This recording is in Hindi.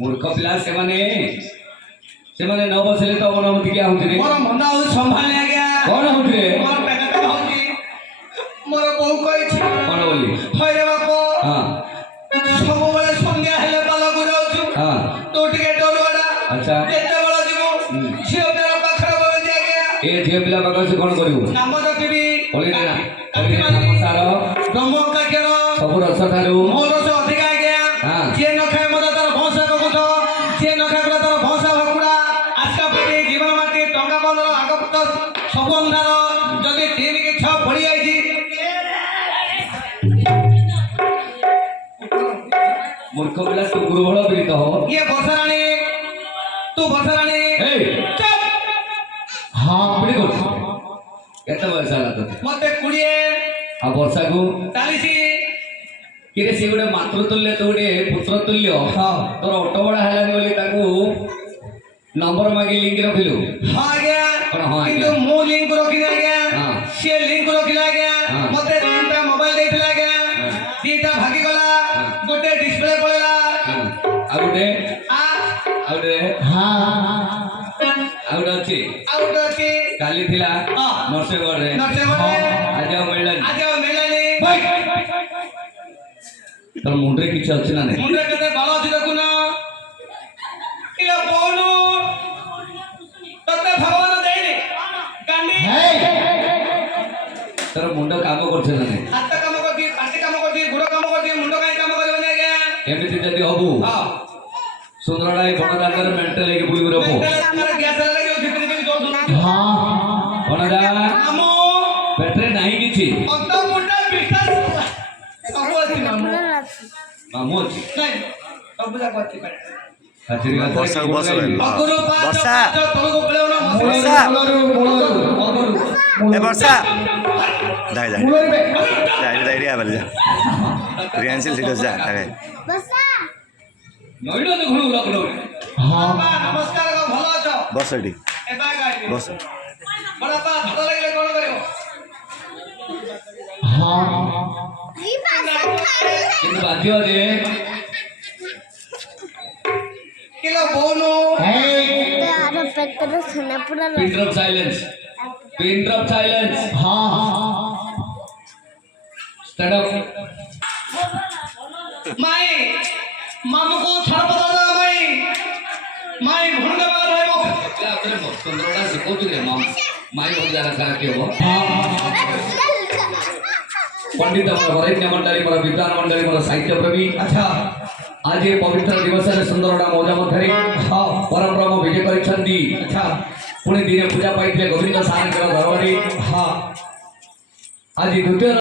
मूर्ख पिला से न बसले तो मन होती क्या होती रे मोर मन हो संभाले गया कौन होती रे मोर पेट होती मोर बहू कहि कौन बोली होय रे बापो हां सब बेले संध्या हेले पाला को जाउछु हां तो टिके डोरवाडा अच्छा केते बेला जीवो झियो तेरा पाखरा बोल जा गया ए झियो पिला पाखरा से कौन करिवो नाम रखिबी बोली ना कभी नाम सारो ब्रह्म काकेरो सब रस थारू मोर रस अधिक आ गया हां जे न खाए मदा तार भौसा को कुतो जे न खाए तार भौसा भकुड़ा आजका पटे जीवन माटे टंका बंदर आगपुत सब अंधार जदि 3 के 6 पड़ी आइजी मूर्ख पिला तू गुरुबल बिरित हो ये वर्षाराणी तू वर्षाराणी ए चुप हां बिरि कर केते बयस आला तो मते कुड़िए आ वर्षा को 40 किरे से गोटे मातृतुल्य तो गोटे पुत्र तुल्य हां तोर ऑटो बड़ा हेलानी बोली ताकू नंबर मागी लिंक रखिलु हां गया कौन हां किंतु मो लिंक रखि ना गया हां से लिंक रखिला गया मते तीनटा मोबाइल देथिला गया तीनटा भागी गला गोटे डिस्प्ले पळेला आ गोटे हां अछि काली थिला नरसे रे आज मिललानी तोर मुंडरे किछ अछि ना नै मुंडरे कते बाल अछि देखु ना इला बोलू तते भगवान देइनी कांडी तोर मुंड काम करछ ना नै हाथ काम करती पाटी काम करती गुड़ काम करती मुंड काई काम करबे नै गया एमिति जदी हबु हां सुंदरडाई बड़ दांडर मेंटल लेके बुली रखो हमरा गैस लागि झिपरी झिपरी जोर हां कोनदा हमो पेट्रे नाही किछि अत मुंडा बिस्तार सब अछि मामू मामू अछि नहीं सब जा करती पेट वर्षा बस अगुरु पाँच वर्षा तलको पळेउना वर्षा ए वर्षा दाइ आबल जा रियान्सिल सिटो जा आगे वर्षा नइलो देखु लकलो हां नमस्कार का भलो अछो बस एडी ए बाय गाय बस बड़ा पा भलो लागले कोन करियो हां किंतु बाध्य रे किलो बोनो यार पेट्रोल खाना पूरा पिन ड्रॉप साइलेंस हां स्टैंड अप माई मामू को छड़ बता दो माई भुंडा बार रहबो क्या करे सुंदरडा सिको तू रे माई हो जा रहा के हो पंडित वरेण्य मंडली मोर विद्वान मंडली मोर साहित्य प्रेमी अच्छा आज ये पवित्र दिवस रे सुंदरडा मौजा मथरी हां परम ब्रह्म विजय करिछंदी अच्छा पुणे दिने पूजा पाइले गोविंद सारंग घरवाड़ी हां आज द्वितीय